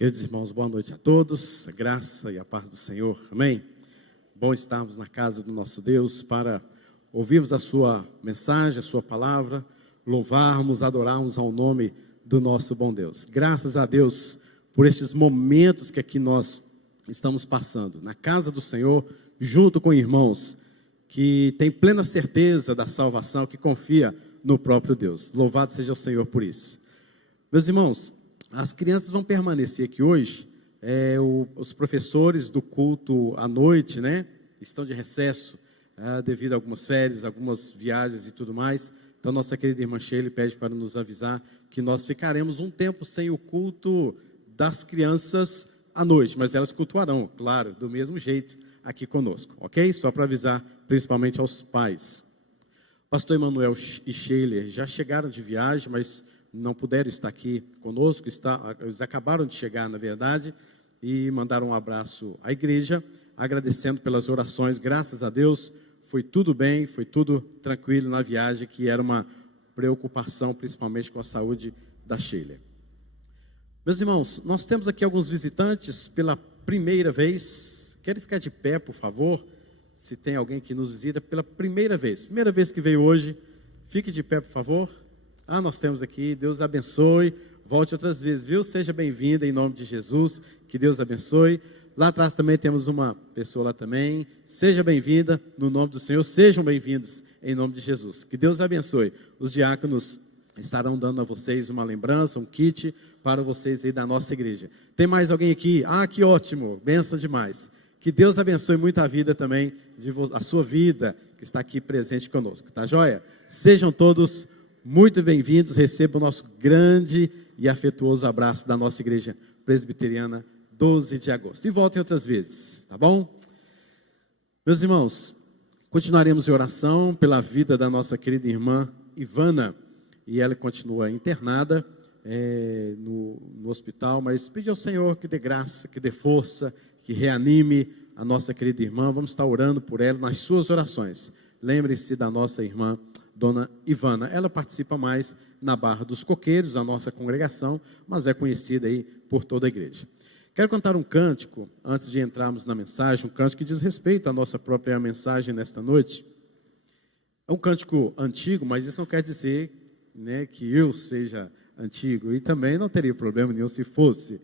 Queridos irmãos, boa noite a todos, a graça e a paz do Senhor, amém? Bom estarmos na casa do nosso Deus para ouvirmos a sua mensagem, a sua palavra, louvarmos, adorarmos ao nome do nosso bom Deus. Graças a Deus por estes momentos que aqui nós estamos passando, na casa do Senhor, junto com irmãos que têm plena certeza da salvação, que confia no próprio Deus. Louvado seja o Senhor por isso. Meus irmãos, as crianças vão permanecer aqui hoje, os professores do culto à noite, estão de recesso, devido a algumas férias, algumas viagens e tudo mais. Então, nossa querida irmã Sheila pede para nos avisar que nós ficaremos um tempo sem o culto das crianças à noite, mas elas cultuarão, claro, do mesmo jeito aqui conosco, ok? Só para avisar, principalmente aos pais. Pastor Emanuel e Sheila já chegaram de viagem, mas não puderam estar aqui conosco, eles acabaram de chegar, na verdade, e mandaram um abraço à igreja, agradecendo pelas orações. Graças a Deus, foi tudo bem, foi tudo tranquilo na viagem, que era uma preocupação, principalmente com a saúde da Sheila. Meus irmãos, nós temos aqui alguns visitantes pela primeira vez. Querem ficar de pé, por favor? Se tem alguém que nos visita pela primeira vez que veio hoje, fique de pé, por favor. Nós temos aqui, Deus abençoe, volte outras vezes, viu? Seja bem-vinda em nome de Jesus, que Deus abençoe. Lá atrás também temos uma pessoa lá também, seja bem-vinda no nome do Senhor, sejam bem-vindos em nome de Jesus, que Deus abençoe. Os diáconos estarão dando a vocês uma lembrança, um kit para vocês aí da nossa igreja. Tem mais alguém aqui? Que ótimo, benção demais. Que Deus abençoe muito a vida também, a sua vida, que está aqui presente conosco, tá joia? Sejam todos muito bem-vindos, recebam o nosso grande e afetuoso abraço da nossa igreja presbiteriana, 12 de agosto. E voltem outras vezes, tá bom? Meus irmãos, continuaremos em oração pela vida da nossa querida irmã Ivana, e ela continua internada no hospital, mas pede ao Senhor que dê graça, que dê força, que reanime a nossa querida irmã. Vamos estar orando por ela nas suas orações. Lembre-se da nossa irmã Dona Ivana. Ela participa mais na Barra dos Coqueiros, a nossa congregação, mas é conhecida aí por toda a igreja. Quero cantar um cântico, antes de entrarmos na mensagem, um cântico que diz respeito à nossa própria mensagem nesta noite. É um cântico antigo, mas isso não quer dizer, que eu seja antigo, e também não teria problema nenhum se fosse.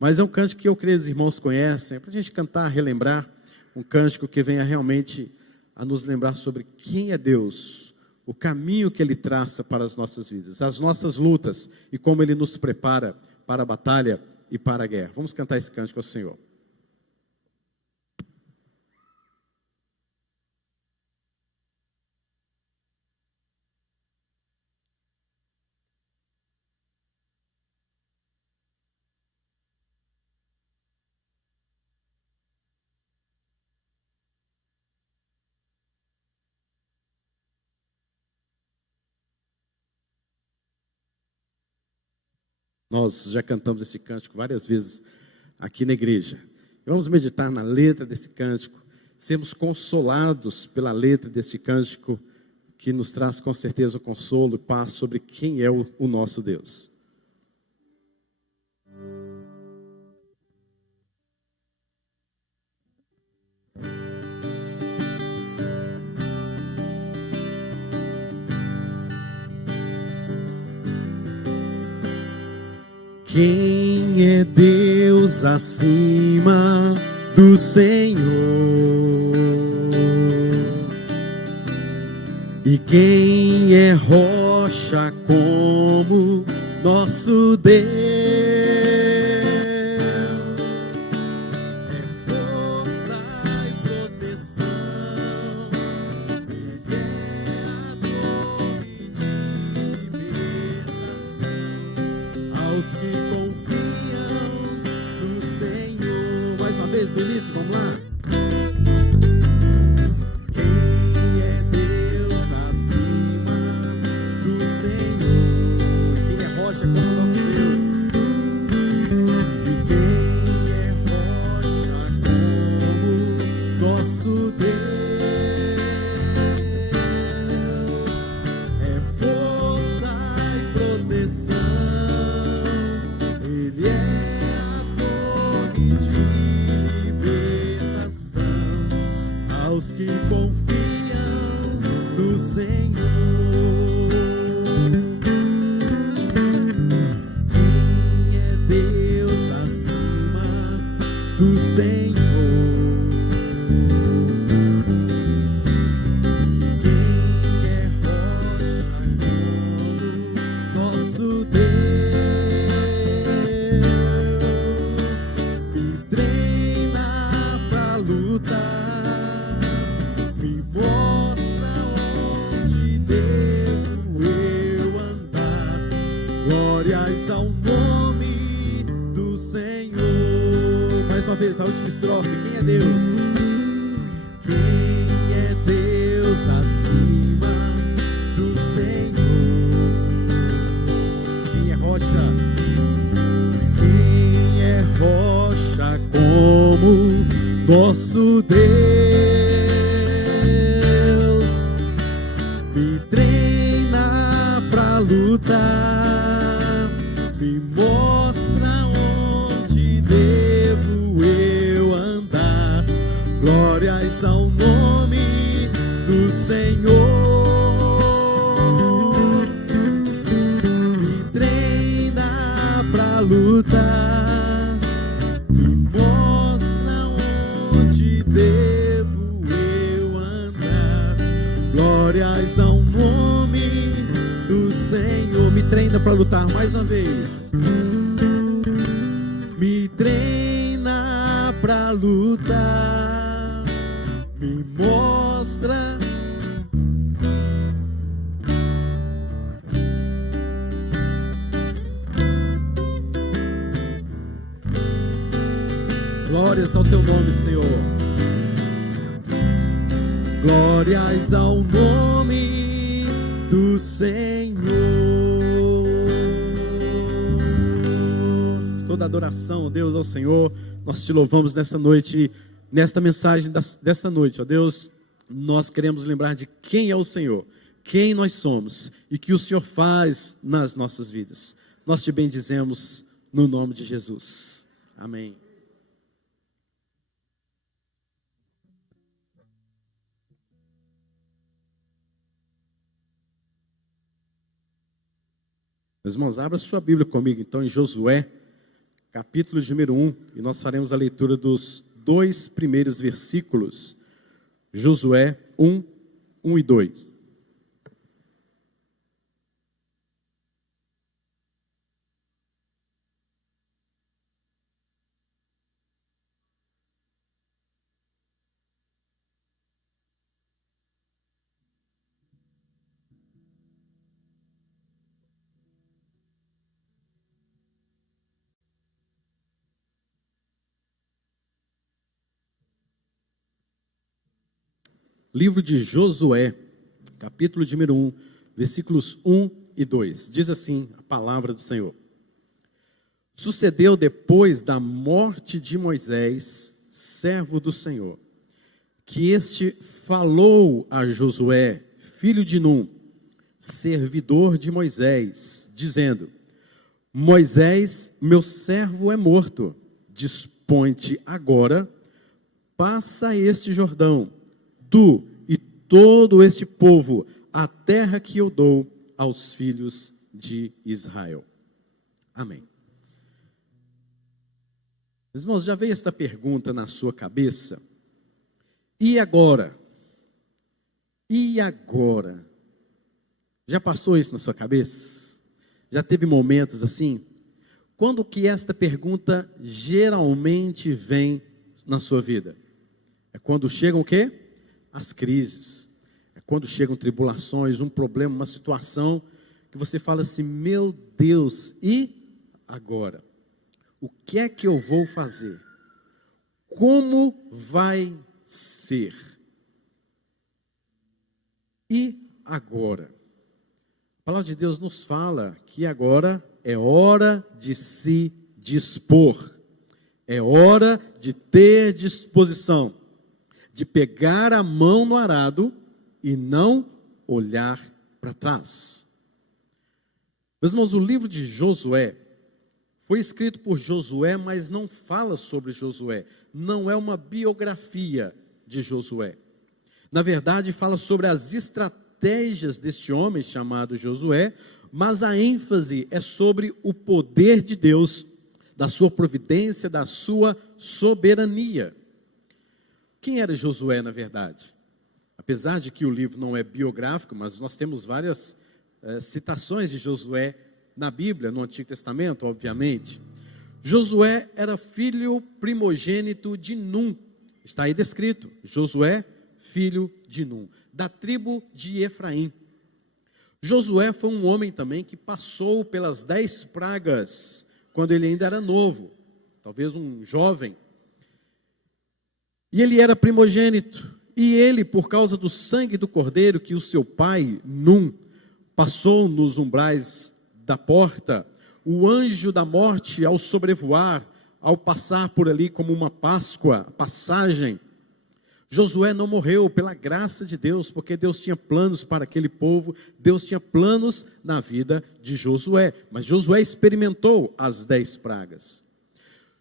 Mas é um cântico que eu creio que os irmãos conhecem, para a gente cantar, relembrar, um cântico que venha realmente a nos lembrar sobre quem é Deus, o caminho que Ele traça para as nossas vidas, as nossas lutas e como Ele nos prepara para a batalha e para a guerra. Vamos cantar esse cântico ao Senhor. Nós já cantamos esse cântico várias vezes aqui na igreja. Vamos meditar na letra desse cântico, sermos consolados pela letra desse cântico, que nos traz com certeza o consolo e paz sobre quem é o nosso Deus. Quem é Deus acima do Senhor? E quem é rocha como nosso Deus? É força e proteção, Ele é a torre de libertação aos que no início, vamos lá. Quem é Deus acima do Senhor? Quem é rocha como nosso Deus? E quem é rocha como nosso Deus? É força e proteção, Ele é a do Senhor. Quem é rocha como nosso Deus, me treina pra lutar, me mostra onde devo eu andar. Glórias ao nome do Senhor. Mais uma vez, a última estrofe. Quem é Deus? Quem é Deus acima do Senhor? Quem é rocha? Quem é rocha como nosso Deus? Me treina pra lutar, me mostra onde devo eu andar. Glórias ao nome do Senhor. Me treina pra lutar, me mostra onde devo eu andar. Glórias ao nome do Senhor. Me treina para lutar mais uma vez. Me treina para lutar, me mostra. Glórias ao teu nome, Senhor. Glórias ao nome do Senhor. Toda adoração, Deus, ao Senhor. Nós te louvamos nesta noite, nesta mensagem desta noite, ó Deus. Nós queremos lembrar de quem é o Senhor, quem nós somos e que o Senhor faz nas nossas vidas. Nós te bendizemos no nome de Jesus. Amém. Meus irmãos, abra sua Bíblia comigo, então, em Josué, capítulo de número 1, e nós faremos a leitura dos 2 primeiros versículos. Josué 1, 1 e 2. Livro de Josué, capítulo de número 1, versículos 1 e 2. Diz assim a palavra do Senhor. Sucedeu depois da morte de Moisés, servo do Senhor, que este falou a Josué, filho de Num, servidor de Moisés, dizendo: Moisés, meu servo é morto, dispõe-te agora, passa este Jordão, tu e todo este povo, a terra que eu dou aos filhos de Israel. Amém. Meus irmãos, já veio esta pergunta na sua cabeça? E agora? E agora? Já passou isso na sua cabeça? Já teve momentos assim? Quando que esta pergunta geralmente vem na sua vida? É quando chegam o quê? As crises, é quando chegam tribulações, um problema, uma situação que você fala assim: meu Deus, e agora? O que é que eu vou fazer? Como vai ser? E agora? A palavra de Deus nos fala que agora é hora de se dispor, é hora de ter disposição, de pegar a mão no arado e não olhar para trás. Meus irmãos, o livro de Josué foi escrito por Josué, mas não fala sobre Josué. Não é uma biografia de Josué. Na verdade, fala sobre as estratégias deste homem chamado Josué, mas a ênfase é sobre o poder de Deus da sua providência, da sua soberania. Quem era Josué, na verdade? Apesar de que o livro não é biográfico, mas nós temos várias citações de Josué na Bíblia, no Antigo Testamento, obviamente. Josué era filho primogênito de Num. Está aí descrito, Josué, filho de Num, da tribo de Efraim. Josué foi um homem também que passou pelas 10 pragas, quando ele ainda era novo, talvez um jovem. E ele era primogênito. E ele, por causa do sangue do cordeiro que o seu pai, Num, passou nos umbrais da porta, o anjo da morte, ao sobrevoar, ao passar por ali como uma Páscoa, passagem, Josué não morreu pela graça de Deus, porque Deus tinha planos para aquele povo, Deus tinha planos na vida de Josué, mas Josué experimentou as 10 pragas.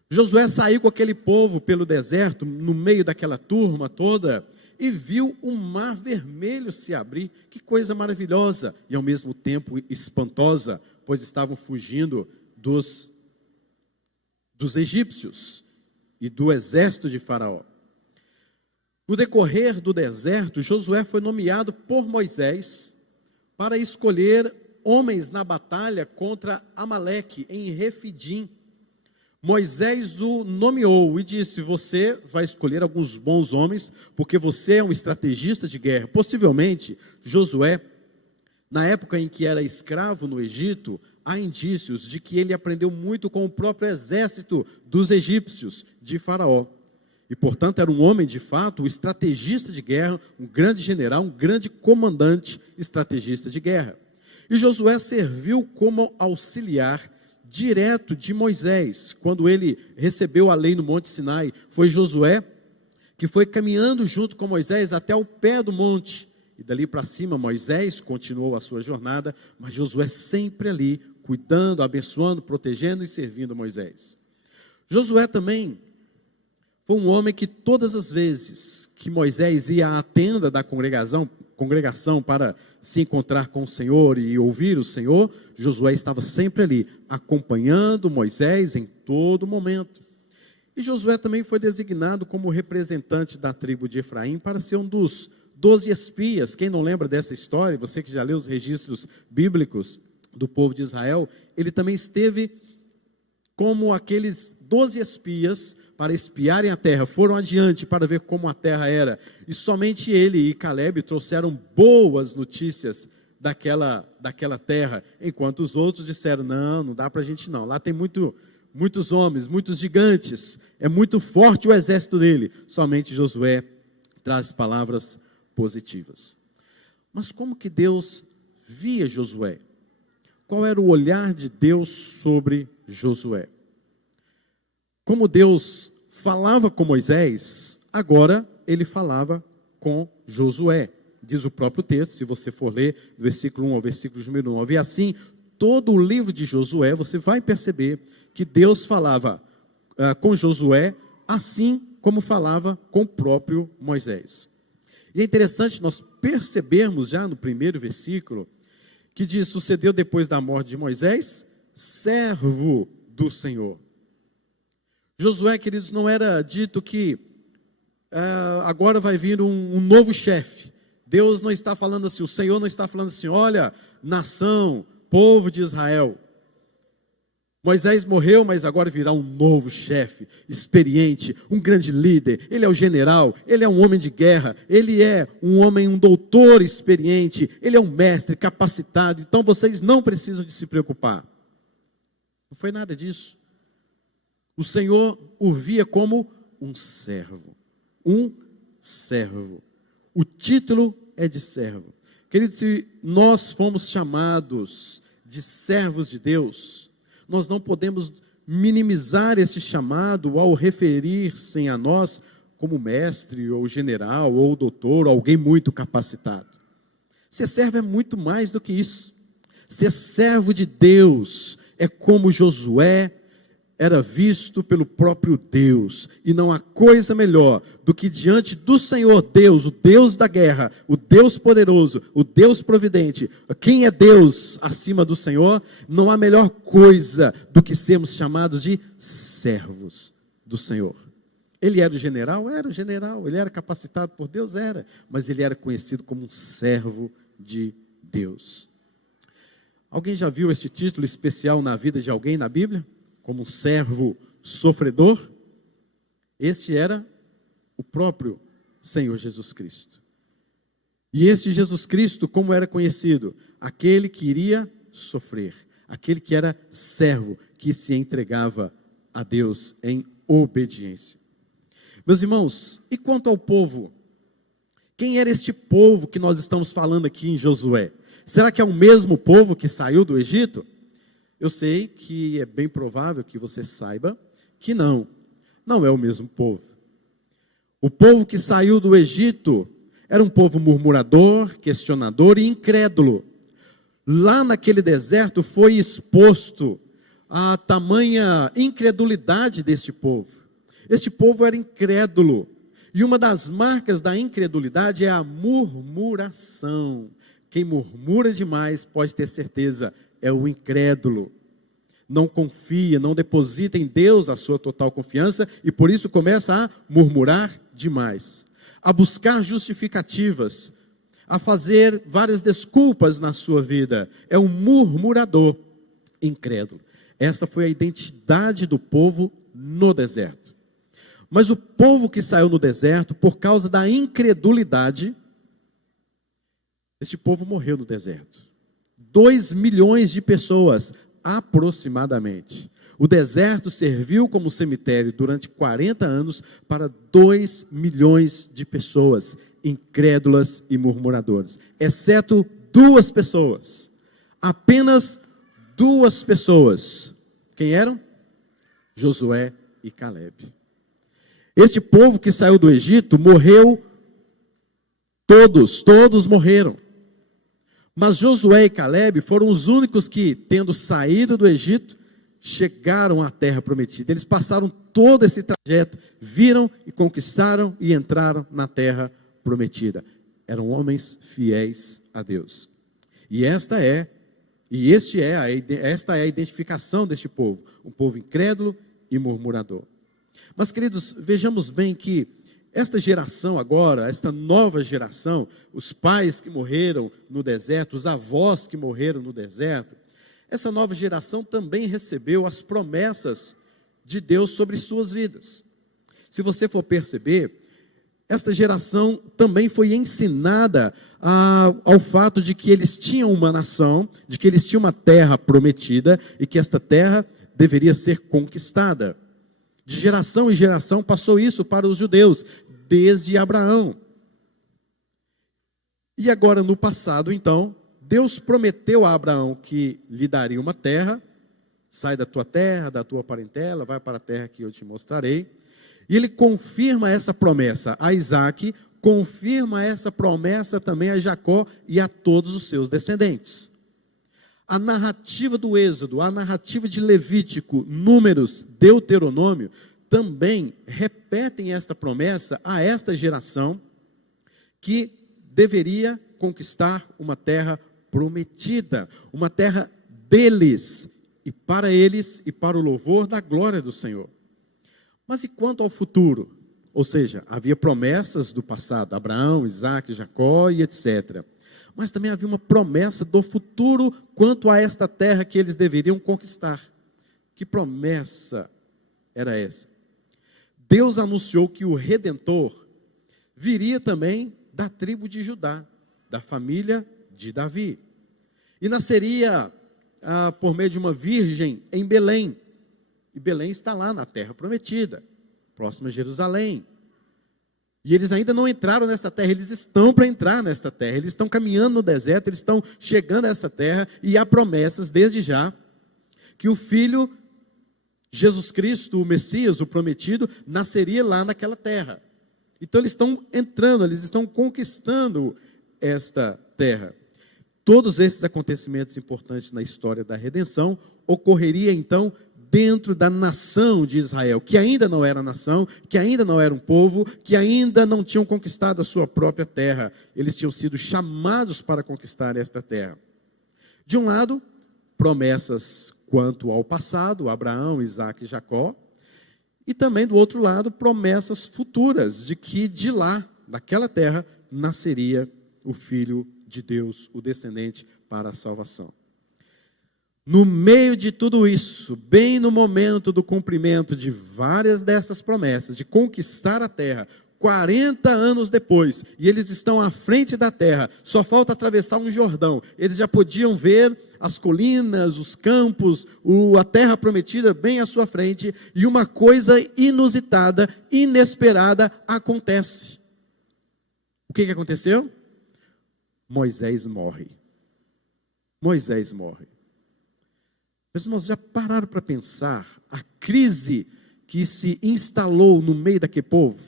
Josué saiu com aquele povo pelo deserto, no meio daquela turma toda, e viu o mar vermelho se abrir. Que coisa maravilhosa e ao mesmo tempo espantosa, pois estavam fugindo dos egípcios e do exército de Faraó. No decorrer do deserto, Josué foi nomeado por Moisés para escolher homens na batalha contra Amaleque em Refidim. Moisés o nomeou e disse: você vai escolher alguns bons homens, porque você é um estrategista de guerra. Possivelmente, Josué, na época em que era escravo no Egito, há indícios de que ele aprendeu muito com o próprio exército dos egípcios, de Faraó. E, portanto, era um homem, de fato, um estrategista de guerra, um grande general, um grande comandante estrategista de guerra. E Josué serviu como auxiliar direto de Moisés. Quando ele recebeu a lei no Monte Sinai, foi Josué que foi caminhando junto com Moisés até o pé do monte. E dali para cima, Moisés continuou a sua jornada, mas Josué sempre ali, cuidando, abençoando, protegendo e servindo Moisés. Josué também foi um homem que todas as vezes que Moisés ia à tenda da congregação para se encontrar com o Senhor e ouvir o Senhor, Josué estava sempre ali, acompanhando Moisés em todo momento. E Josué também foi designado como representante da tribo de Efraim para ser um dos 12 espias. Quem não lembra dessa história, você que já leu os registros bíblicos do povo de Israel, ele também esteve como aqueles 12 espias para espiarem a terra, foram adiante para ver como a terra era, e somente ele e Calebe trouxeram boas notícias daquela terra, enquanto os outros disseram: não dá para a gente não, lá tem muitos homens, muitos gigantes, é muito forte o exército dele. Somente Josué traz palavras positivas. Mas como que Deus via Josué? Qual era o olhar de Deus sobre Josué? Como Deus falava com Moisés, agora ele falava com Josué. Diz o próprio texto, se você for ler do versículo 1 ao versículo número 9. E assim, todo o livro de Josué, você vai perceber que Deus falava com Josué, assim como falava com o próprio Moisés. E é interessante nós percebermos já no primeiro versículo, que diz: sucedeu depois da morte de Moisés, servo do Senhor. Josué, queridos, não era dito que agora vai vir um novo chefe. Deus não está falando assim, o Senhor não está falando assim: olha, nação, povo de Israel, Moisés morreu, mas agora virá um novo chefe, experiente, um grande líder. Ele é o general, ele é um homem de guerra, ele é um homem, um doutor experiente, ele é um mestre capacitado, então vocês não precisam de se preocupar. Não foi nada disso. O Senhor o via como um servo. Um servo. O título é de servo. Queridos, se nós fomos chamados de servos de Deus, nós não podemos minimizar esse chamado ao referir-se a nós como mestre, ou general, ou doutor, ou alguém muito capacitado. Ser servo é muito mais do que isso. Ser servo de Deus é como Josué era visto pelo próprio Deus, e não há coisa melhor do que diante do Senhor Deus, o Deus da guerra, o Deus poderoso, o Deus providente, quem é Deus acima do Senhor, não há melhor coisa do que sermos chamados de servos do Senhor. Ele era o general? Era o general. Ele era capacitado por Deus? Era. Mas ele era conhecido como um servo de Deus. Alguém já viu esse título especial na vida de alguém na Bíblia? Como um servo sofredor? Este era o próprio Senhor Jesus Cristo. E este Jesus Cristo, como era conhecido? Aquele que iria sofrer. Aquele que era servo, que se entregava a Deus em obediência. Meus irmãos, e quanto ao povo? Quem era este povo que nós estamos falando aqui em Josué? Será que é o mesmo povo que saiu do Egito? Eu sei que é bem provável que você saiba que não é o mesmo povo. O povo que saiu do Egito era um povo murmurador, questionador e incrédulo. Lá naquele deserto foi exposto a tamanha incredulidade deste povo. Este povo era incrédulo, e uma das marcas da incredulidade é a murmuração. Quem murmura demais, pode ter certeza, é o incrédulo. Não confia, não deposita em Deus a sua total confiança, e por isso começa a murmurar demais, a buscar justificativas, a fazer várias desculpas na sua vida. É um murmurador incrédulo. Essa foi a identidade do povo no deserto. Mas o povo que saiu no deserto, por causa da incredulidade, este povo morreu no deserto. 2 milhões de pessoas, aproximadamente. O deserto serviu como cemitério durante 40 anos para 2 milhões de pessoas, incrédulas e murmuradoras. Exceto 2 pessoas. Apenas 2 pessoas. Quem eram? Josué e Calebe. Este povo que saiu do Egito morreu, todos morreram. Mas Josué e Calebe foram os únicos que, tendo saído do Egito, chegaram à terra prometida. Eles passaram todo esse trajeto, viram e conquistaram e entraram na terra prometida. Eram homens fiéis a Deus. E esta é a identificação deste povo, um povo incrédulo e murmurador. Mas, queridos, vejamos bem que esta geração agora, esta nova geração, os pais que morreram no deserto, os avós que morreram no deserto, essa nova geração também recebeu as promessas de Deus sobre suas vidas. Se você for perceber, esta geração também foi ensinada ao fato de que eles tinham uma nação, de que eles tinham uma terra prometida e que esta terra deveria ser conquistada. De geração em geração passou isso para os judeus, desde Abraão. E agora no passado, então, Deus prometeu a Abraão que lhe daria uma terra. Sai da tua terra, da tua parentela, vai para a terra que eu te mostrarei. E ele confirma essa promessa a Isaac, confirma essa promessa também a Jacó e a todos os seus descendentes. A narrativa do Êxodo, a narrativa de Levítico, Números, Deuteronômio, também repetem esta promessa a esta geração que deveria conquistar uma terra prometida, uma terra deles, e para eles e para o louvor da glória do Senhor. Mas e quanto ao futuro? Ou seja, havia promessas do passado, Abraão, Isaac, Jacó e etc. Mas também havia uma promessa do futuro quanto a esta terra que eles deveriam conquistar. Que promessa era essa? Deus anunciou que o Redentor viria também da tribo de Judá, da família de Davi. E nasceria por meio de uma virgem em Belém. E Belém está lá na terra prometida, próxima a Jerusalém. E eles ainda não entraram nessa terra, eles estão para entrar nesta terra, eles estão caminhando no deserto, eles estão chegando a essa terra, e há promessas desde já, que o Filho, Jesus Cristo, o Messias, o prometido, nasceria lá naquela terra. Então eles estão entrando, eles estão conquistando esta terra. Todos esses acontecimentos importantes na história da redenção ocorreria então dentro da nação de Israel, que ainda não era nação, que ainda não era um povo, que ainda não tinham conquistado a sua própria terra. Eles tinham sido chamados para conquistar esta terra. De um lado, promessas quanto ao passado, Abraão, Isaque e Jacó, e também do outro lado, promessas futuras, de que de lá, daquela terra, nasceria o Filho de Deus, o descendente para a salvação. No meio de tudo isso, bem no momento do cumprimento de várias dessas promessas, de conquistar a terra, 40 anos depois, e eles estão à frente da terra, só falta atravessar um Jordão, eles já podiam ver as colinas, os campos, a terra prometida bem à sua frente, e uma coisa inusitada, inesperada acontece. O que aconteceu? Moisés morre. Moisés morre. Meus irmãos, já pararam para pensar a crise que se instalou no meio daquele povo?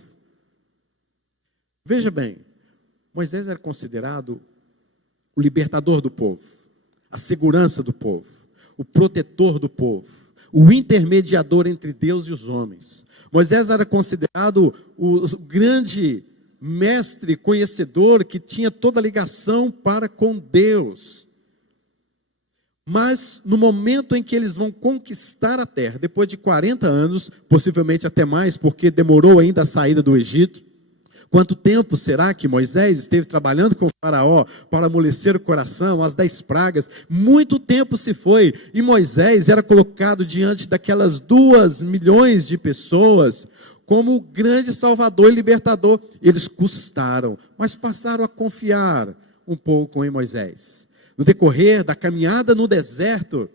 Veja bem, Moisés era considerado o libertador do povo, a segurança do povo, o protetor do povo, o intermediador entre Deus e os homens. Moisés era considerado o grande mestre, conhecedor, que tinha toda a ligação para com Deus. Mas no momento em que eles vão conquistar a terra, depois de 40 anos, possivelmente até mais, porque demorou ainda a saída do Egito, quanto tempo será que Moisés esteve trabalhando com o faraó para amolecer o coração, as 10 pragas? Muito tempo se foi, e Moisés era colocado diante daquelas 2 milhões de pessoas, como o grande salvador e libertador. Eles custaram, mas passaram a confiar um pouco em Moisés. No decorrer da caminhada no deserto,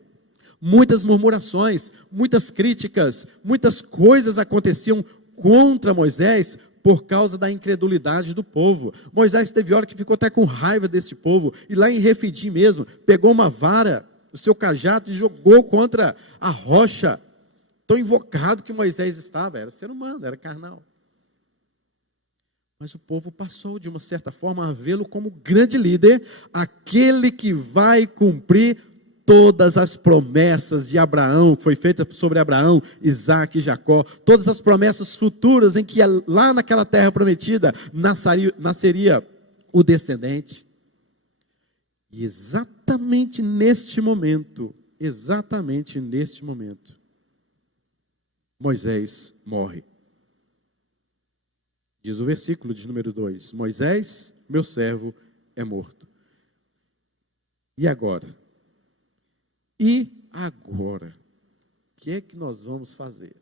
muitas murmurações, muitas críticas, muitas coisas aconteciam contra Moisés por causa da incredulidade do povo. Moisés teve hora que ficou até com raiva desse povo, e lá em Refidim mesmo, pegou uma vara, o seu cajado, e jogou contra a rocha. Tão invocado que Moisés estava, era ser humano, era carnal. Mas o povo passou, de uma certa forma, a vê-lo como grande líder, aquele que vai cumprir todas as promessas de Abraão, que foi feita sobre Abraão, Isaque e Jacó, todas as promessas futuras em que lá naquela terra prometida nasceria o descendente. E exatamente neste momento, Moisés morre. Diz o versículo de número 2, Moisés, meu servo, é morto. E agora? O que é que nós vamos fazer?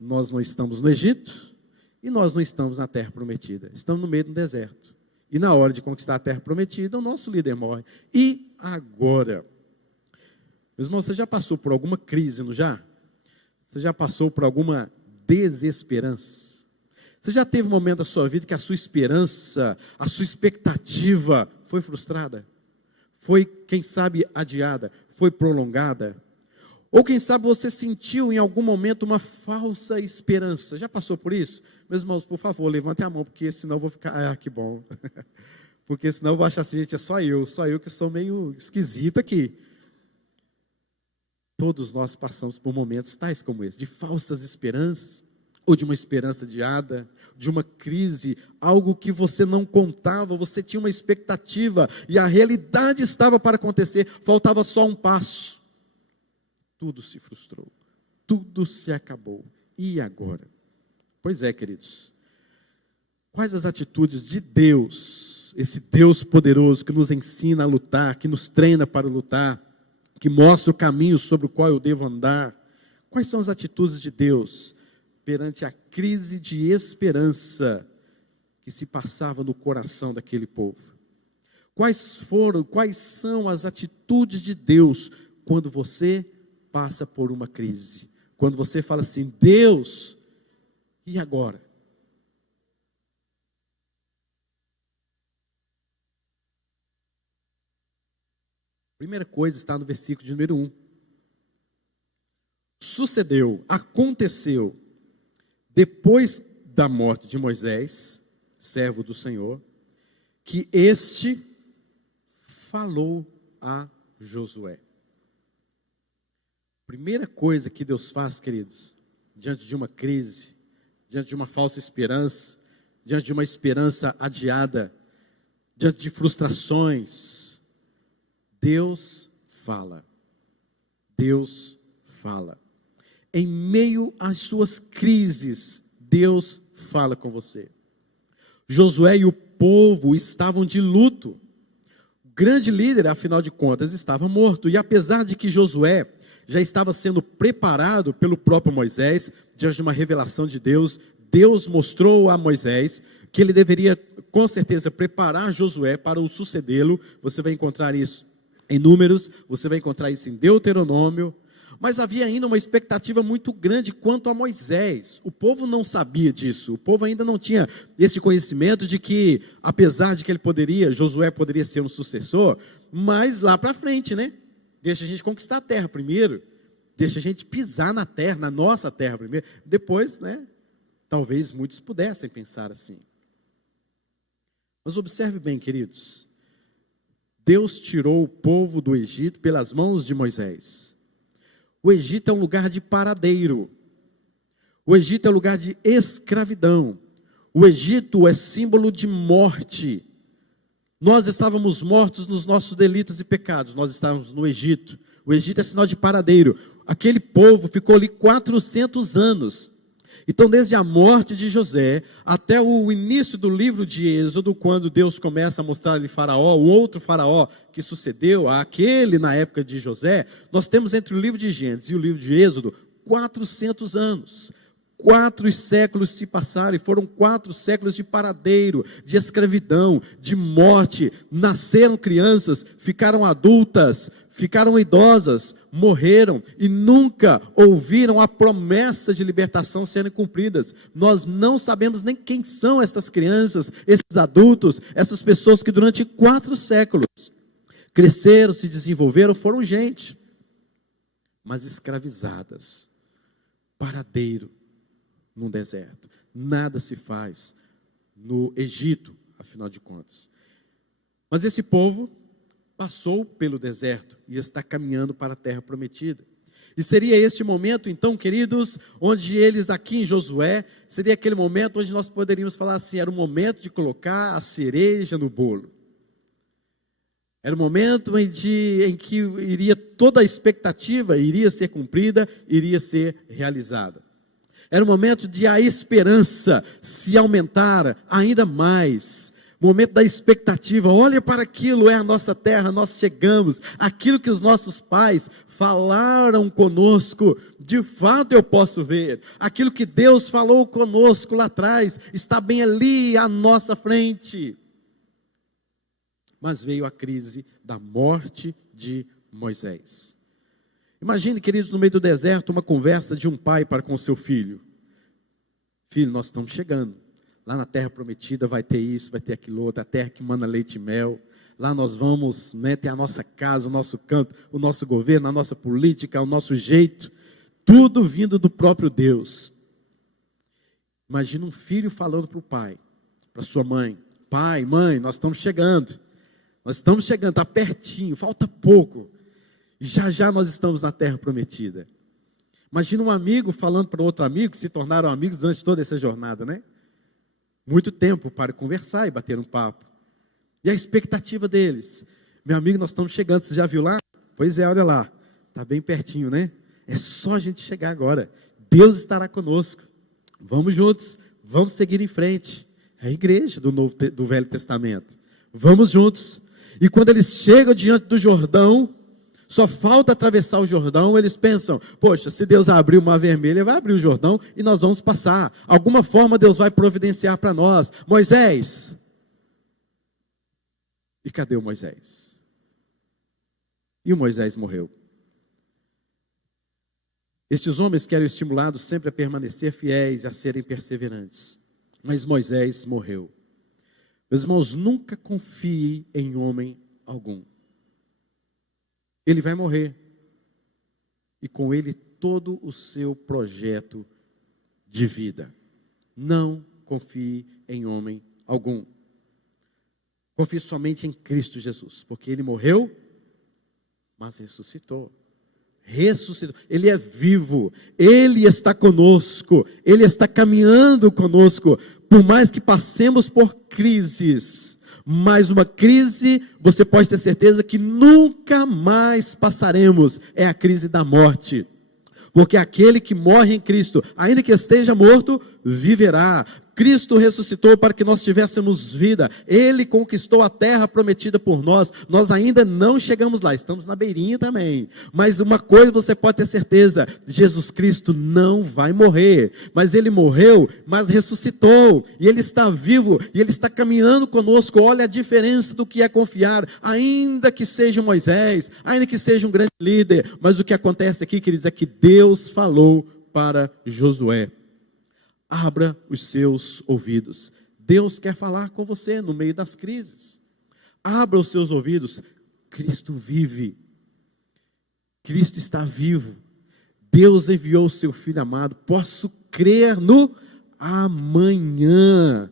Nós não estamos no Egito e nós não estamos na terra prometida. Estamos no meio do deserto. E na hora de conquistar a terra prometida, o nosso líder morre. E agora? Meus irmãos, você já passou por alguma crise, não já? Você já passou por alguma desesperança? Você já teve um momento da sua vida que a sua esperança, a sua expectativa foi frustrada? Foi, quem sabe, adiada? Foi prolongada? Ou quem sabe você sentiu em algum momento uma falsa esperança? Já passou por isso? Meus irmãos, por favor, levante a mão, porque senão eu vou ficar, que bom. Porque senão eu vou achar assim, gente, é só eu que sou meio esquisito aqui. Todos nós passamos por momentos tais como esse, de falsas esperanças, ou de uma esperança adiada, de uma crise, algo que você não contava, você tinha uma expectativa, e a realidade estava para acontecer, faltava só um passo. Tudo se frustrou, tudo se acabou. E agora? Pois é, queridos, quais as atitudes de Deus, esse Deus poderoso que nos ensina a lutar, que nos treina para lutar, que mostra o caminho sobre o qual eu devo andar? Quais são as atitudes de Deus perante a crise de esperança que se passava no coração daquele povo? Quais são as atitudes de Deus quando você passa por uma crise? Quando você fala assim, Deus, e agora? Primeira coisa está no versículo de número 1. Sucedeu, aconteceu, depois da morte de Moisés, servo do Senhor, que este falou a Josué. primeira coisa que Deus faz, queridos, diante de uma crise, diante de uma falsa esperança, diante de uma esperança adiada, diante de frustrações, Deus fala. Deus fala. Em meio às suas crises, Deus fala com você. Josué e o povo estavam de luto. O grande líder, afinal de contas, estava morto. E apesar de que Josué já estava sendo preparado pelo próprio Moisés, diante de uma revelação de Deus, Deus mostrou a Moisés que ele deveria, com certeza, preparar Josué para o sucedê-lo. Você vai encontrar isso em Números, você vai encontrar isso em Deuteronômio. Mas havia ainda uma expectativa muito grande quanto a Moisés. O povo não sabia disso. O povo ainda não tinha esse conhecimento de que, apesar de que Josué poderia ser um sucessor, mas lá para frente, né? Deixa a gente conquistar a terra primeiro. Deixa a gente pisar na terra, na nossa terra primeiro. Depois, né? Talvez muitos pudessem pensar assim. Mas observe bem, queridos. Deus tirou o povo do Egito pelas mãos de Moisés. O Egito é um lugar de paradeiro. O Egito é um lugar de escravidão. O Egito é símbolo de morte. Nós estávamos mortos nos nossos delitos e pecados. Nós estávamos no Egito. O Egito é sinal de paradeiro. Aquele povo ficou ali 400 anos. Então, desde a morte de José até o início do livro de Êxodo, quando Deus começa a mostrar ali Faraó, o outro Faraó que sucedeu àquele na época de José, nós temos entre o livro de Gênesis e o livro de Êxodo 400 anos. 4 séculos se passaram e foram 4 séculos de paradeiro, de escravidão, de morte. Nasceram crianças, ficaram adultas, ficaram idosas, morreram e nunca ouviram a promessa de libertação sendo cumpridas. Nós não sabemos nem quem são essas crianças, esses adultos, essas pessoas que durante 4 séculos cresceram, se desenvolveram, foram gente, mas escravizadas, paradeiro num deserto. Nada se faz no Egito, afinal de contas. Mas esse povo passou pelo deserto e está caminhando para a terra prometida. E seria este momento, então, queridos, onde eles aqui em Josué, seria aquele momento onde nós poderíamos falar assim, era o momento de colocar a cereja no bolo. Era o momento em que iria toda a expectativa iria ser cumprida, iria ser realizada. Era o momento de a esperança se aumentar ainda mais. Momento da expectativa, olha para aquilo, é a nossa terra, nós chegamos, aquilo que os nossos pais falaram conosco, de fato eu posso ver, aquilo que Deus falou conosco lá atrás, está bem ali à nossa frente. Mas veio a crise da morte de Moisés. Imagine, queridos, no meio do deserto, uma conversa de um pai para com seu filho. Filho, nós estamos chegando. Lá na terra prometida vai ter isso, vai ter aquilo outro, a terra que mana leite e mel. Lá nós vamos, né, ter a nossa casa, o nosso canto, o nosso governo, a nossa política, o nosso jeito. Tudo vindo do próprio Deus. Imagina um filho falando para o pai, para sua mãe. Pai, mãe, nós estamos chegando. Nós estamos chegando, está pertinho, falta pouco. Já já nós estamos na terra prometida. Imagina um amigo falando para outro amigo, que se tornaram amigos durante toda essa jornada, né? Muito tempo para conversar e bater um papo. E a expectativa deles. Meu amigo, nós estamos chegando, você já viu lá? Pois é, olha lá. Está bem pertinho, né? É só a gente chegar agora. Deus estará conosco. Vamos juntos, vamos seguir em frente. É a igreja do Velho Testamento. Vamos juntos. E quando eles chegam diante do Jordão, só falta atravessar o Jordão, eles pensam, poxa, se Deus abrir o mar vermelho, Ele vai abrir o Jordão e nós vamos passar. Alguma forma Deus vai providenciar para nós. Moisés. E cadê o Moisés? E o Moisés morreu. Estes homens que eram estimulados sempre a permanecer fiéis, a serem perseverantes. Mas Moisés morreu. Meus irmãos, nunca confie em homem algum. Ele vai morrer. E com ele todo o seu projeto de vida. Não confie em homem algum. Confie somente em Cristo Jesus. Porque ele morreu, mas ressuscitou. ressuscitou, Ele é vivo, Ele está conosco, Ele está caminhando conosco, por mais que passemos por crises, mas uma crise, você pode ter certeza que nunca mais passaremos, é a crise da morte, porque aquele que morre em Cristo, ainda que esteja morto, viverá. Cristo ressuscitou para que nós tivéssemos vida, Ele conquistou a terra prometida por nós, nós ainda não chegamos lá, estamos na beirinha também, mas uma coisa você pode ter certeza, Jesus Cristo não vai morrer, mas Ele morreu, mas ressuscitou, e Ele está vivo, e Ele está caminhando conosco. Olha a diferença do que é confiar, ainda que seja Moisés, ainda que seja um grande líder, mas o que acontece aqui, queridos, é que Deus falou para Josué: abra os seus ouvidos. Deus quer falar com você no meio das crises. Abra os seus ouvidos. Cristo vive. Cristo está vivo. Deus enviou o seu Filho amado. Posso crer no amanhã.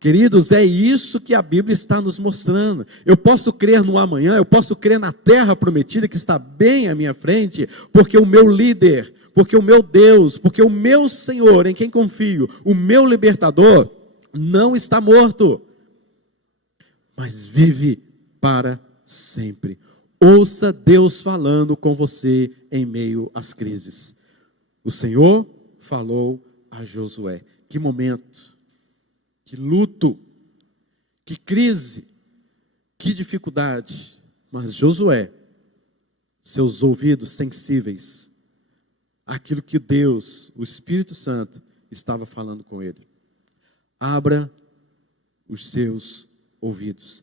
Queridos, é isso que a Bíblia está nos mostrando. Eu posso crer no amanhã, eu posso crer na terra prometida que está bem à minha frente, porque o meu líder, porque o meu Deus, porque o meu Senhor, em quem confio, o meu libertador, não está morto, mas vive para sempre. Ouça Deus falando com você em meio às crises. O Senhor falou a Josué. Que momento, que luto, que crise, que dificuldade. Mas Josué, seus ouvidos sensíveis, aquilo que Deus, o Espírito Santo, estava falando com ele. Abra os seus ouvidos.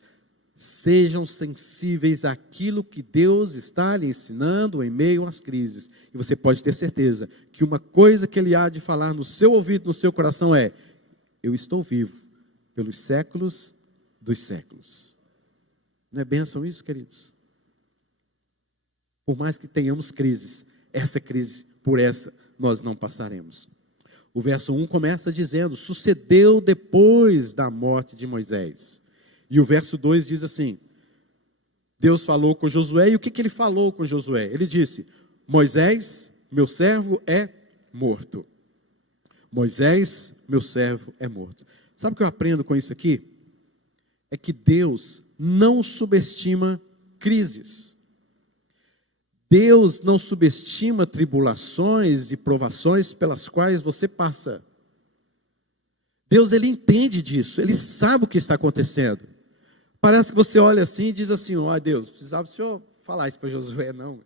Sejam sensíveis àquilo que Deus está lhe ensinando em meio às crises. E você pode ter certeza que uma coisa que Ele há de falar no seu ouvido, no seu coração é: eu estou vivo pelos séculos dos séculos. Não é bênção isso, queridos? Por mais que tenhamos crises, essa crise, por essa nós não passaremos. O verso 1 começa dizendo: sucedeu depois da morte de Moisés. E o verso 2 diz assim: Deus falou com Josué. E o que ele falou com Josué? Ele disse: Moisés, meu servo, é morto. Moisés, meu servo, é morto. Sabe o que eu aprendo com isso aqui? É que Deus não subestima crises. Deus não subestima tribulações e provações pelas quais você passa. Deus, Ele entende disso, Ele sabe o que está acontecendo. Parece que você olha assim e diz assim: ó Deus, precisava o Senhor falar isso para Josué, não.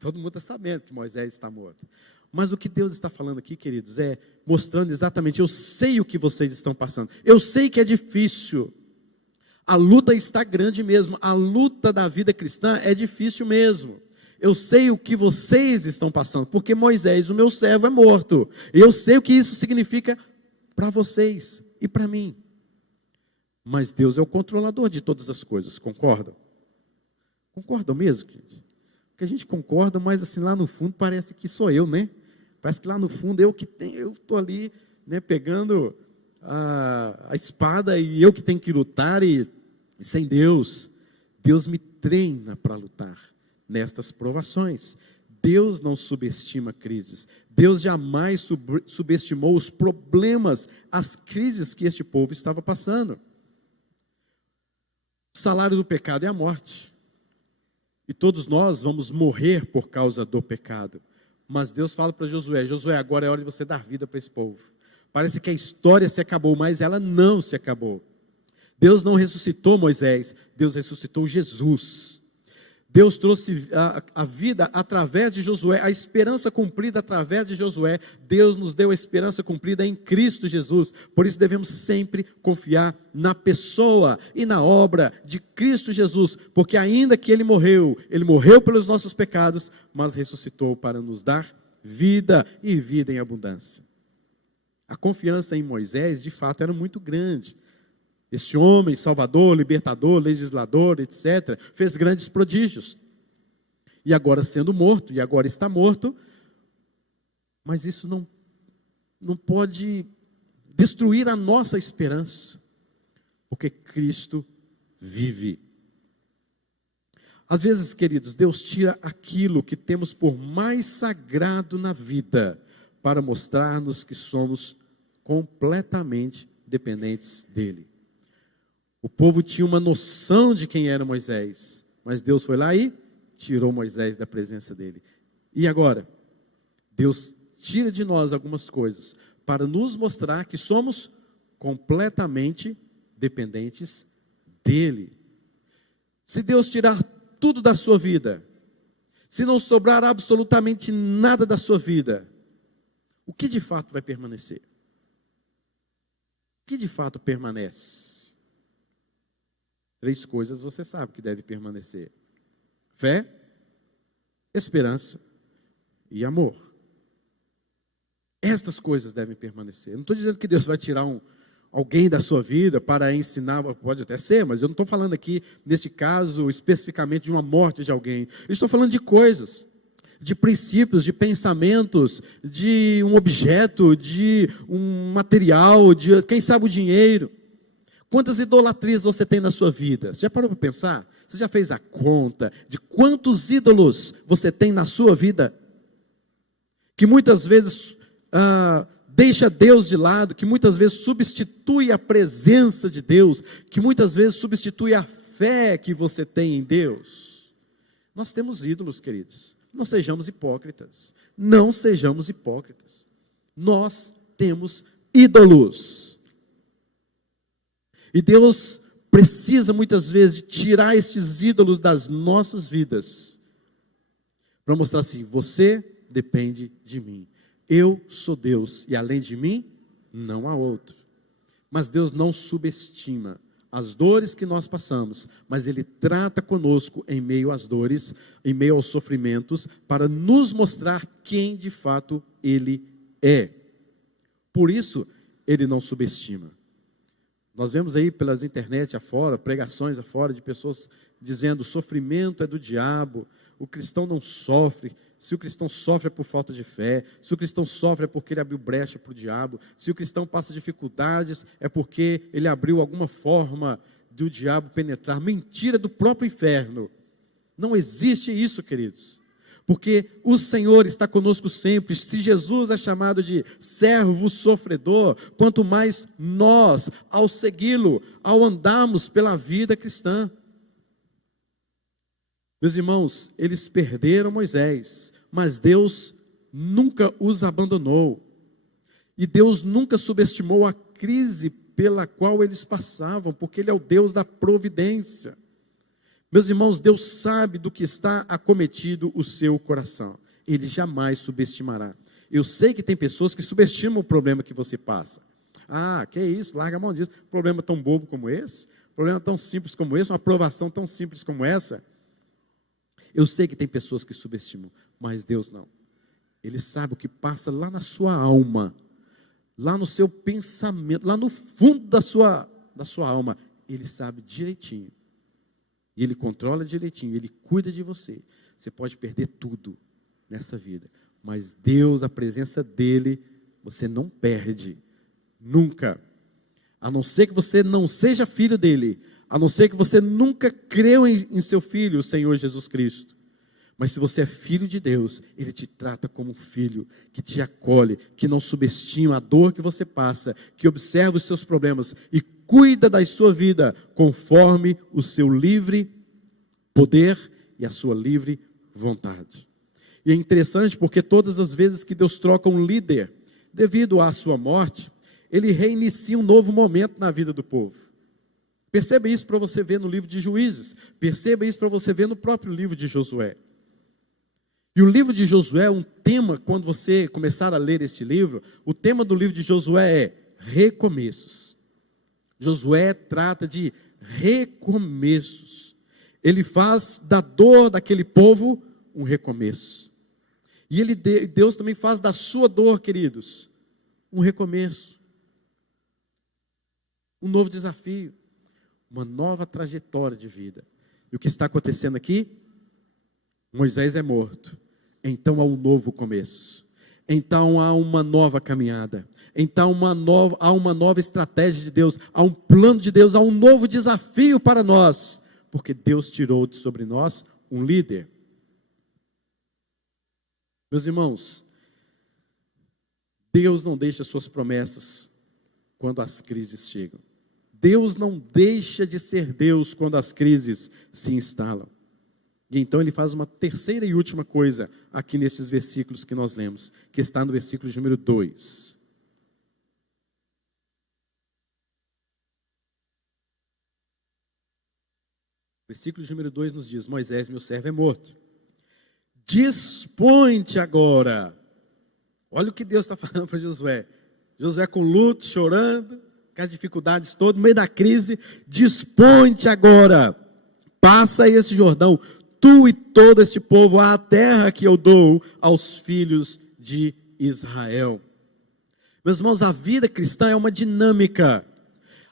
Todo mundo está sabendo que Moisés está morto. Mas o que Deus está falando aqui, queridos, é mostrando exatamente: eu sei o que vocês estão passando, eu sei que é difícil, a luta está grande mesmo, a luta da vida cristã é difícil mesmo. Eu sei o que vocês estão passando, porque Moisés, o meu servo, é morto. Eu sei o que isso significa para vocês e para mim. Mas Deus é o controlador de todas as coisas, concordam? Concordam mesmo? Porque a gente concorda, mas assim, lá no fundo parece que sou eu, né? Parece que lá no fundo eu estou ali, né, pegando a espada e eu que tenho que lutar, e sem Deus, Deus me treina para lutar nestas provações. Deus não subestima crises. Deus jamais subestimou os problemas, as crises que este povo estava passando. O salário do pecado é a morte. E todos nós vamos morrer por causa do pecado. Mas Deus fala para Josué: Josué, agora é hora de você dar vida para esse povo. Parece que a história se acabou, mas ela não se acabou. Deus não ressuscitou Moisés, Deus ressuscitou Jesus. Deus trouxe a vida através de Josué, a esperança cumprida através de Josué. Deus nos deu a esperança cumprida em Cristo Jesus. Por isso devemos sempre confiar na pessoa e na obra de Cristo Jesus, porque ainda que Ele morreu pelos nossos pecados, mas ressuscitou para nos dar vida e vida em abundância. A confiança em Moisés, de fato, era muito grande. Este homem, salvador, libertador, legislador, etc., fez grandes prodígios. E agora sendo morto, e agora está morto, mas isso não pode destruir a nossa esperança, porque Cristo vive. Às vezes, queridos, Deus tira aquilo que temos por mais sagrado na vida para mostrar-nos que somos completamente dependentes dele. O povo tinha uma noção de quem era Moisés, mas Deus foi lá e tirou Moisés da presença dele. E agora, Deus tira de nós algumas coisas para nos mostrar que somos completamente dependentes dele. Se Deus tirar tudo da sua vida, se não sobrar absolutamente nada da sua vida, o que de fato vai permanecer? O que de fato permanece? 3 coisas você sabe que deve permanecer: fé, esperança e amor. Estas coisas devem permanecer. Eu não estou dizendo que Deus vai tirar alguém da sua vida para ensinar, pode até ser, mas eu não estou falando aqui, nesse caso, especificamente de uma morte de alguém. Eu estou falando de coisas, de princípios, de pensamentos, de um objeto, de um material, de quem sabe o dinheiro. Quantas idolatrias você tem na sua vida? Você já parou para pensar? Você já fez a conta de quantos ídolos você tem na sua vida? Que muitas vezes deixa Deus de lado, que muitas vezes substitui a presença de Deus, que muitas vezes substitui a fé que você tem em Deus. Nós temos ídolos, queridos. Não sejamos hipócritas. Não sejamos hipócritas. Nós temos ídolos. E Deus precisa muitas vezes de tirar estes ídolos das nossas vidas, para mostrar assim: você depende de mim. Eu sou Deus e além de mim não há outro. Mas Deus não subestima as dores que nós passamos, mas Ele trata conosco em meio às dores, em meio aos sofrimentos, para nos mostrar quem de fato Ele é. Por isso, Ele não subestima. Nós vemos aí pelas internet afora, pregações afora de pessoas dizendo: o sofrimento é do diabo, o cristão não sofre. Se o cristão sofre é por falta de fé, se o cristão sofre é porque ele abriu brecha para o diabo, se o cristão passa dificuldades é porque ele abriu alguma forma do diabo penetrar. Mentira do próprio inferno. Não existe isso, queridos. Porque o Senhor está conosco sempre. Se Jesus é chamado de servo sofredor, quanto mais nós, ao segui-lo, ao andarmos pela vida cristã. Meus irmãos, eles perderam Moisés, mas Deus nunca os abandonou. E Deus nunca subestimou a crise pela qual eles passavam, porque Ele é o Deus da providência. Meus irmãos, Deus sabe do que está acometido o seu coração. Ele jamais subestimará. Eu sei que tem pessoas que subestimam o problema que você passa. Ah, que isso, larga a mão disso. Problema tão bobo como esse, problema tão simples como esse, uma aprovação tão simples como essa. Eu sei que tem pessoas que subestimam, mas Deus não. Ele sabe o que passa lá na sua alma, lá no seu pensamento, lá no fundo da sua alma. Ele sabe direitinho. E Ele controla direitinho, Ele cuida de você. Você pode perder tudo nessa vida, mas Deus, a presença dEle, você não perde, nunca. A não ser que você não seja filho dEle, a não ser que você nunca creu em seu Filho, o Senhor Jesus Cristo. Mas se você é filho de Deus, Ele te trata como um filho, que te acolhe, que não subestima a dor que você passa, que observa os seus problemas e cuida da sua vida conforme o seu livre poder e a sua livre vontade. E é interessante porque todas as vezes que Deus troca um líder, devido à sua morte, Ele reinicia um novo momento na vida do povo. Perceba isso para você ver no livro de Juízes, perceba isso para você ver no próprio livro de Josué. E o livro de Josué, um tema, quando você começar a ler este livro, o tema do livro de Josué é recomeços. Josué trata de recomeços. Ele faz da dor daquele povo um recomeço. E Deus também faz da sua dor, queridos, um recomeço. Um novo desafio. Uma nova trajetória de vida. E o que está acontecendo aqui? Moisés é morto. Então há um novo começo. Então há uma nova caminhada. Então há uma nova estratégia de Deus. Há um plano de Deus. Há um novo desafio para nós. Porque Deus tirou de sobre nós um líder. Meus irmãos, Deus não deixa suas promessas quando as crises chegam. Deus não deixa de ser Deus quando as crises se instalam. E então ele faz uma terceira e última coisa aqui nesses versículos que nós lemos, que está no versículo de número 2. O versículo de número 2 nos diz: Moisés, meu servo, é morto. Dispõe-te agora. Olha o que Deus está falando para Josué. Josué com luto, chorando, com as dificuldades todas, no meio da crise. Dispõe-te agora. Passa esse Jordão, tu e todo este povo, à terra que eu dou aos filhos de Israel. Meus irmãos, a vida cristã é uma dinâmica.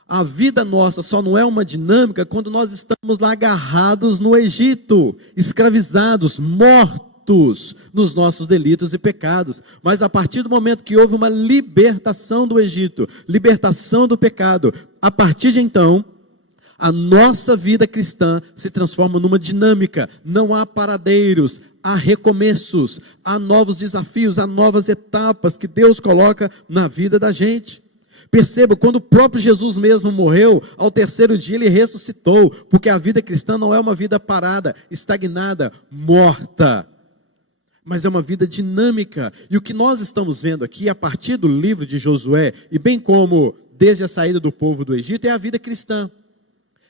A vida nossa só não é uma dinâmica quando nós estamos lá agarrados no Egito, escravizados, mortos nos nossos delitos e pecados. Mas a partir do momento que houve uma libertação do Egito, libertação do pecado, a partir de então, a nossa vida cristã se transforma numa dinâmica. Não há paradeiros, há recomeços, há novos desafios, há novas etapas que Deus coloca na vida da gente. Perceba, quando o próprio Jesus mesmo morreu, ao terceiro dia ele ressuscitou, porque a vida cristã não é uma vida parada, estagnada, morta, mas é uma vida dinâmica. E o que nós estamos vendo aqui, a partir do livro de Josué, e bem como desde a saída do povo do Egito, é a vida cristã.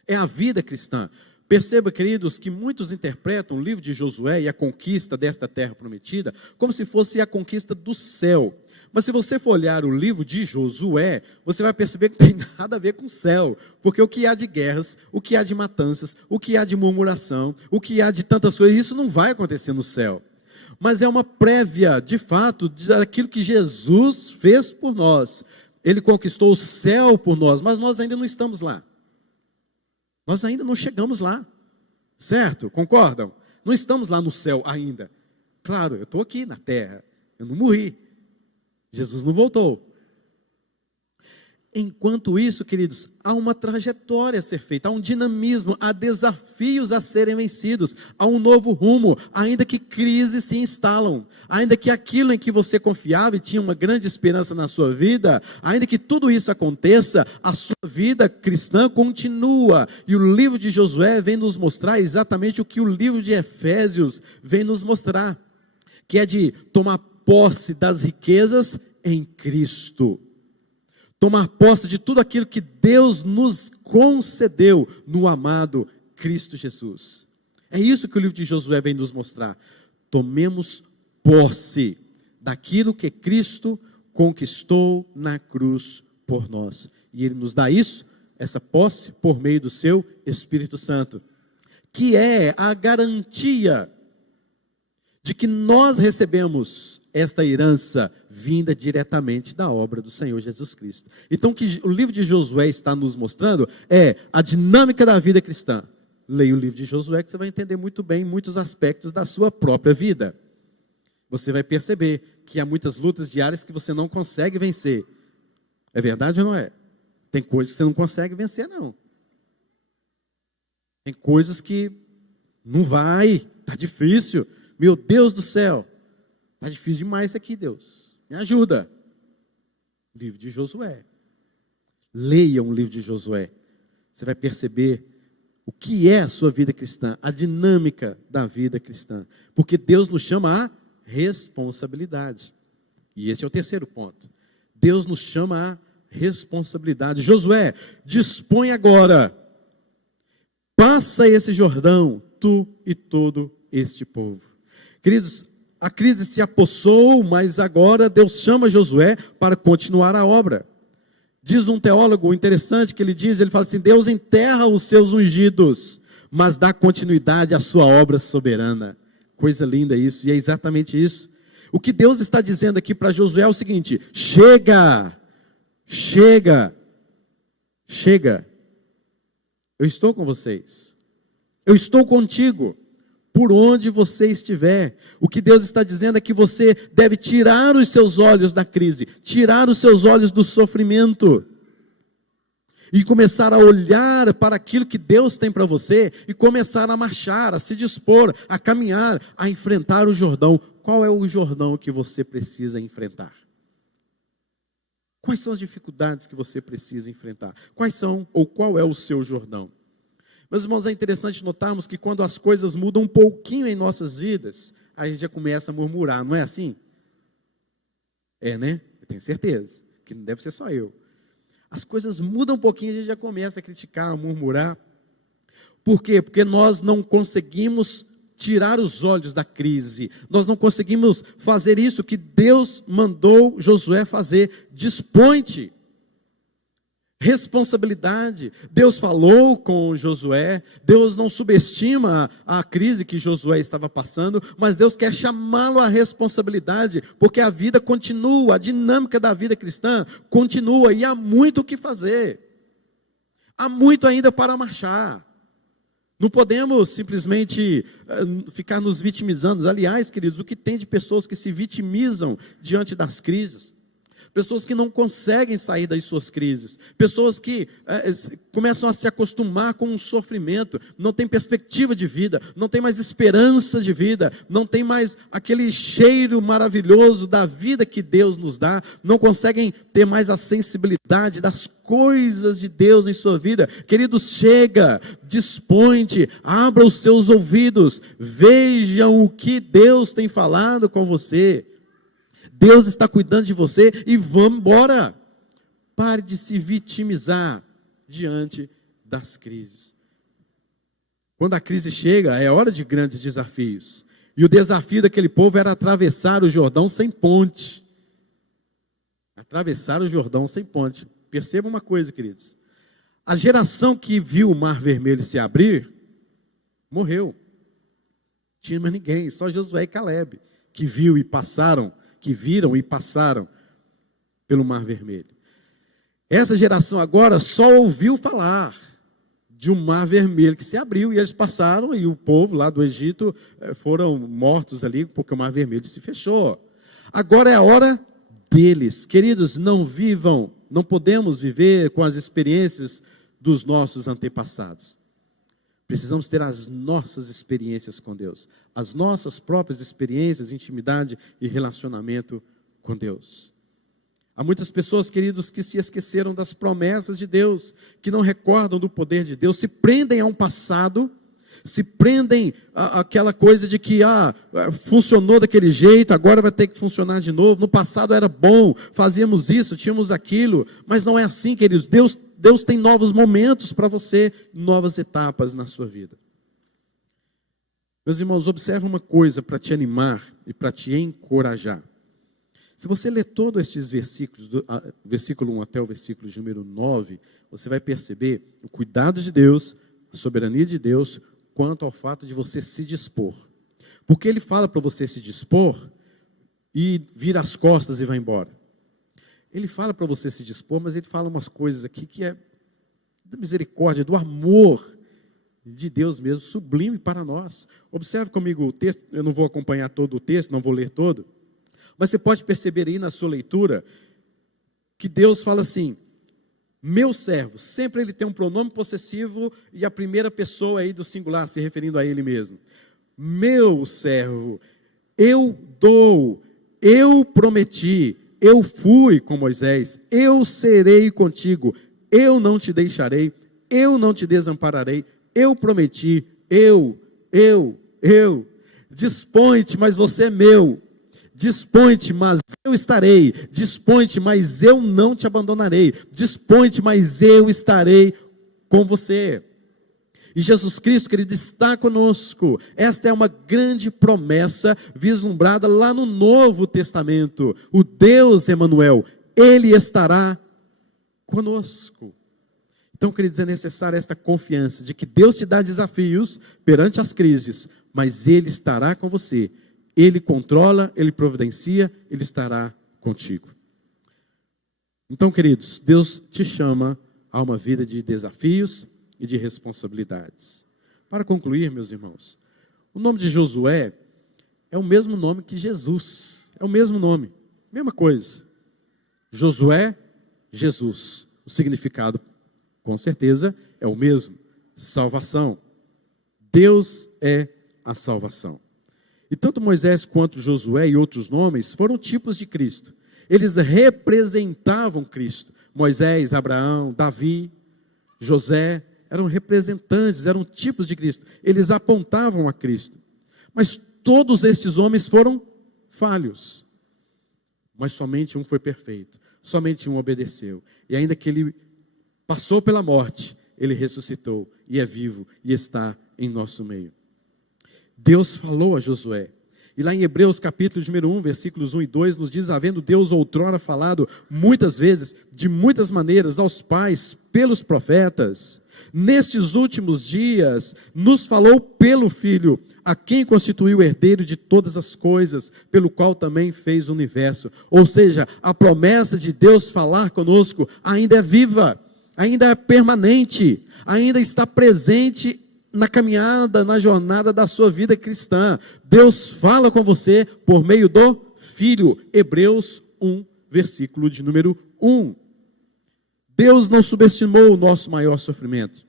É a vida cristã. Perceba, queridos, que muitos interpretam o livro de Josué e a conquista desta terra prometida como se fosse a conquista do céu. Mas se você for olhar o livro de Josué, você vai perceber que não tem nada a ver com o céu. Porque o que há de guerras, o que há de matanças, o que há de murmuração, o que há de tantas coisas, isso não vai acontecer no céu. Mas é uma prévia, de fato, daquilo que Jesus fez por nós. Ele conquistou o céu por nós, mas nós ainda não estamos lá. Nós ainda não chegamos lá, certo? Concordam? Não estamos lá no céu ainda. Claro, eu estou aqui na terra, eu não morri. Jesus não voltou. Enquanto isso, queridos, há uma trajetória a ser feita, há um dinamismo, há desafios a serem vencidos, há um novo rumo, ainda que crises se instalam, ainda que aquilo em que você confiava e tinha uma grande esperança na sua vida, ainda que tudo isso aconteça, a sua vida cristã continua. E o livro de Josué vem nos mostrar exatamente o que o livro de Efésios vem nos mostrar, que é de tomar posse das riquezas em Cristo. Tomar posse de tudo aquilo que Deus nos concedeu no amado Cristo Jesus. É isso que o livro de Josué vem nos mostrar. Tomemos posse daquilo que Cristo conquistou na cruz por nós. E Ele nos dá isso, essa posse, por meio do seu Espírito Santo, que é a garantia de que nós recebemos esta herança vinda diretamente da obra do Senhor Jesus Cristo. Então o que o livro de Josué está nos mostrando é a dinâmica da vida cristã. Leia o livro de Josué que você vai entender muito bem muitos aspectos da sua própria vida. Você vai perceber que há muitas lutas diárias que você não consegue vencer. É verdade ou não é? Tem coisas que você não consegue vencer, não. Tem coisas que não vai, está difícil. Meu Deus do céu. Está difícil demais isso aqui, Deus. Me ajuda. Livro de Josué. Leia um livro de Josué. Você vai perceber o que é a sua vida cristã, a dinâmica da vida cristã. Porque Deus nos chama a responsabilidade. E esse é o terceiro ponto. Deus nos chama a responsabilidade. Josué, dispõe agora. Passa esse Jordão, tu e todo este povo. Queridos, a crise se apossou, mas agora Deus chama Josué para continuar a obra. Diz um teólogo interessante que ele fala assim: Deus enterra os seus ungidos, mas dá continuidade à sua obra soberana. Coisa linda isso, e é exatamente isso. O que Deus está dizendo aqui para Josué é o seguinte: chega, chega, chega. Eu estou com vocês, eu estou contigo. Por onde você estiver, o que Deus está dizendo é que você deve tirar os seus olhos da crise, tirar os seus olhos do sofrimento. e começar a olhar para aquilo que Deus tem para você e começar a marchar, a se dispor, a caminhar, a enfrentar o Jordão. Qual é o Jordão que você precisa enfrentar? Quais são as dificuldades que você precisa enfrentar? Quais são ou qual é o seu Jordão? Meus irmãos, é interessante notarmos que quando as coisas mudam um pouquinho em nossas vidas, a gente já começa a murmurar, não é assim? É, né? Eu tenho certeza que não deve ser só eu. As coisas mudam um pouquinho, a gente já começa a criticar, a murmurar. Por quê? Porque nós não conseguimos tirar os olhos da crise. Nós não conseguimos fazer isso que Deus mandou Josué fazer. Dispõe-te. Responsabilidade. Deus falou com Josué. Deus não subestima a crise que Josué estava passando, mas Deus quer chamá-lo à responsabilidade, porque a vida continua, a dinâmica da vida cristã continua, e há muito o que fazer. Há muito ainda para marchar. Não podemos simplesmente ficar nos vitimizando. Aliás, queridos, o que tem de pessoas que se vitimizam diante das crises? Pessoas que não conseguem sair das suas crises, pessoas que começam a se acostumar com o sofrimento, não tem perspectiva de vida, não tem mais esperança de vida, não tem mais aquele cheiro maravilhoso da vida que Deus nos dá, não conseguem ter mais a sensibilidade das coisas de Deus em sua vida. Queridos, chega, dispõe-te, abra os seus ouvidos, vejam o que Deus tem falado com você. Deus está cuidando de você e vamos embora. Pare de se vitimizar diante das crises. Quando a crise chega, é hora de grandes desafios. E o desafio daquele povo era atravessar o Jordão sem ponte. Atravessar o Jordão sem ponte. Perceba uma coisa, queridos. A geração que viu o Mar Vermelho se abrir, morreu. Não tinha mais ninguém, só Josué e Caleb, que viram e passaram pelo Mar Vermelho. Essa geração agora só ouviu falar de um Mar Vermelho que se abriu, e eles passaram, e o povo lá do Egito foram mortos ali, porque o Mar Vermelho se fechou. Agora é a hora deles. Queridos, não podemos viver com as experiências dos nossos antepassados. Precisamos ter as nossas experiências com Deus, as nossas próprias experiências, intimidade e relacionamento com Deus. Há muitas pessoas, queridos, que se esqueceram das promessas de Deus, que não recordam do poder de Deus, se prendem a um passado, se prendem àquela coisa de que funcionou daquele jeito, agora vai ter que funcionar de novo. No passado era bom, fazíamos isso, tínhamos aquilo, mas não é assim, queridos. Deus tem novos momentos para você, novas etapas na sua vida. Meus irmãos, observe uma coisa para te animar e para te encorajar. Se você ler todos estes versículos, do versículo 1 até o versículo de número 9, você vai perceber o cuidado de Deus, a soberania de Deus, quanto ao fato de você se dispor. Porque Ele fala para você se dispor e vira as costas e vai embora. Ele fala para você se dispor, mas Ele fala umas coisas aqui que é da misericórdia, do amor de Deus mesmo, sublime para nós. Observe comigo o texto, eu não vou acompanhar todo o texto, não vou ler todo, mas você pode perceber aí na sua leitura, que Deus fala assim, meu servo, sempre Ele tem um pronome possessivo, e a primeira pessoa aí do singular, se referindo a Ele mesmo. Meu servo, eu dou, eu prometi, eu fui com Moisés, eu serei contigo, eu não te deixarei, eu não te desampararei, eu prometi, eu, dispõe-te, mas você é meu, dispõe-te, mas eu estarei, dispõe-te, mas eu não te abandonarei, dispõe-te, mas eu estarei com você. E Jesus Cristo, querido, está conosco. Esta é uma grande promessa vislumbrada lá no Novo Testamento. O Deus Emanuel, Ele estará conosco. Então, queridos, é necessária esta confiança de que Deus te dá desafios perante as crises, mas Ele estará com você. Ele controla, Ele providencia, Ele estará contigo. Então, queridos, Deus te chama a uma vida de desafios e de responsabilidades. Para concluir, meus irmãos, o nome de Josué é o mesmo nome que Jesus. É o mesmo nome, mesma coisa. Josué, Jesus, o significado Com certeza é o mesmo, salvação. Deus é a salvação. E tanto Moisés quanto Josué e outros nomes foram tipos de Cristo. Eles representavam Cristo. Moisés, Abraão, Davi, José, eram representantes, eram tipos de Cristo. Eles apontavam a Cristo. Mas todos estes homens foram falhos. Mas somente um foi perfeito. Somente um obedeceu. E ainda que ele passou pela morte, ele ressuscitou e é vivo e está em nosso meio. Deus falou a Josué. E lá em Hebreus capítulo número 1, versículos 1 e 2, nos diz: havendo Deus outrora falado muitas vezes, de muitas maneiras, aos pais, pelos profetas, nestes últimos dias, nos falou pelo Filho, a quem constituiu o herdeiro de todas as coisas, pelo qual também fez o universo. Ou seja, a promessa de Deus falar conosco ainda é viva, ainda é permanente, ainda está presente na caminhada, na jornada da sua vida cristã. Deus fala com você por meio do Filho. Hebreus 1, versículo de número 1. Deus não subestimou o nosso maior sofrimento.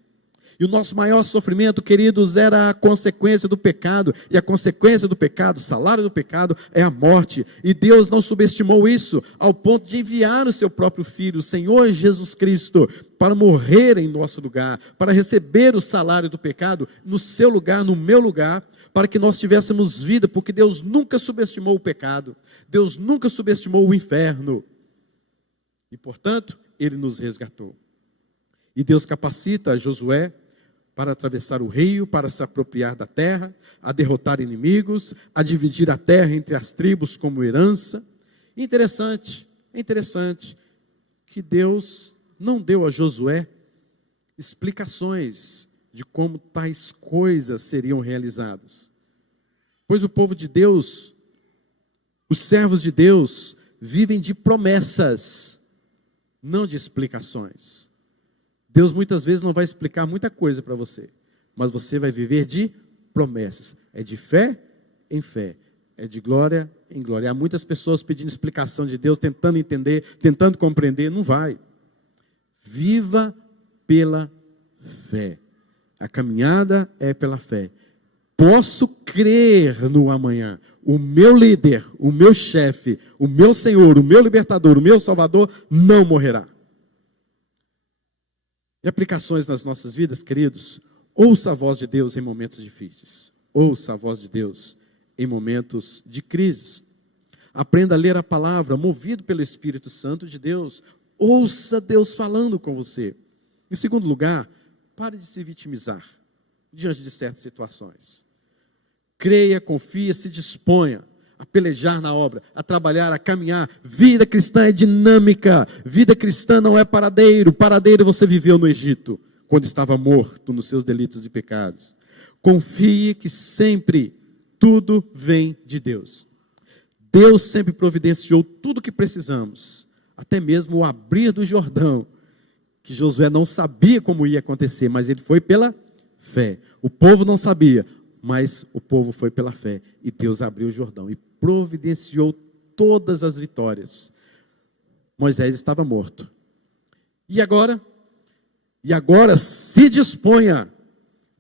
E o nosso maior sofrimento, queridos, era a consequência do pecado. E a consequência do pecado, o salário do pecado, é a morte. E Deus não subestimou isso, ao ponto de enviar o seu próprio Filho, o Senhor Jesus Cristo, para morrer em nosso lugar, para receber o salário do pecado no seu lugar, no meu lugar, para que nós tivéssemos vida, porque Deus nunca subestimou o pecado. Deus nunca subestimou o inferno. E, portanto, Ele nos resgatou. E Deus capacita Josué para atravessar o rio, para se apropriar da terra, a derrotar inimigos, a dividir a terra entre as tribos como herança. É interessante que Deus não deu a Josué explicações de como tais coisas seriam realizadas. Pois o povo de Deus, os servos de Deus, vivem de promessas, não de explicações. Deus muitas vezes não vai explicar muita coisa para você, mas você vai viver de promessas. É de fé em fé, é de glória em glória. Há muitas pessoas pedindo explicação de Deus, tentando entender, tentando compreender, não vai. Viva pela fé. A caminhada é pela fé. Posso crer no amanhã. O meu líder, o meu chefe, o meu Senhor, o meu libertador, o meu Salvador não morrerá. E aplicações nas nossas vidas, queridos, ouça a voz de Deus em momentos difíceis. Ouça a voz de Deus em momentos de crise. Aprenda a ler a palavra, movido pelo Espírito Santo de Deus. Ouça Deus falando com você. Em segundo lugar, pare de se vitimizar diante de certas situações. Creia, confia, se disponha a pelejar na obra, a trabalhar, a caminhar. Vida cristã é dinâmica. Vida cristã não é paradeiro. Paradeiro você viveu no Egito, quando estava morto nos seus delitos e pecados. Confie que sempre tudo vem de Deus. Deus sempre providenciou tudo o que precisamos, até mesmo o abrir do Jordão, que Josué não sabia como ia acontecer, mas ele foi pela fé. O povo não sabia, mas o povo foi pela fé, e Deus abriu o Jordão e providenciou todas as vitórias. Moisés estava morto. E agora se disponha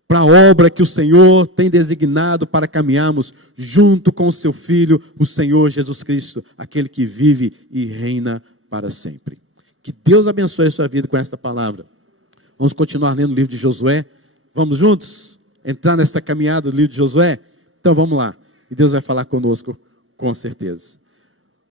para a obra que o Senhor tem designado para caminharmos junto com o seu Filho, o Senhor Jesus Cristo, aquele que vive e reina para sempre. Que Deus abençoe a sua vida com esta palavra. Vamos continuar lendo o livro de Josué. Vamos juntos entrar nessa caminhada do livro de Josué? Então vamos lá. E Deus vai falar conosco com certeza.